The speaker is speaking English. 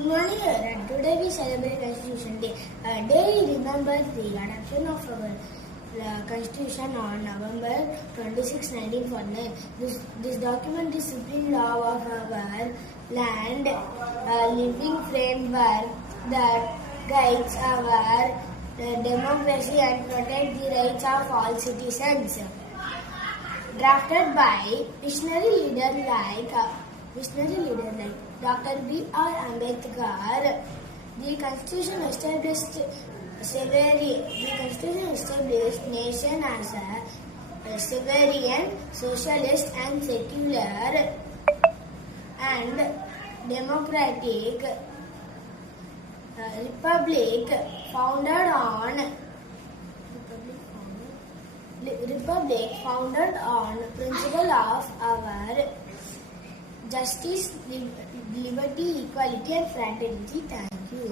Good morning, everyone. Today we celebrate Constitution Day. Day remembers the adoption of our Constitution on November 26, 1949. This document is supreme law of our land, a living framework that guides our democracy and protects the rights of all citizens. Drafted by visionary leaders like Dr. B.R. Ambedkar, the Constitution established nation as a sovereign, socialist and secular and democratic republic founded on principle of our justice, liberty, equality and fraternity. Thank you.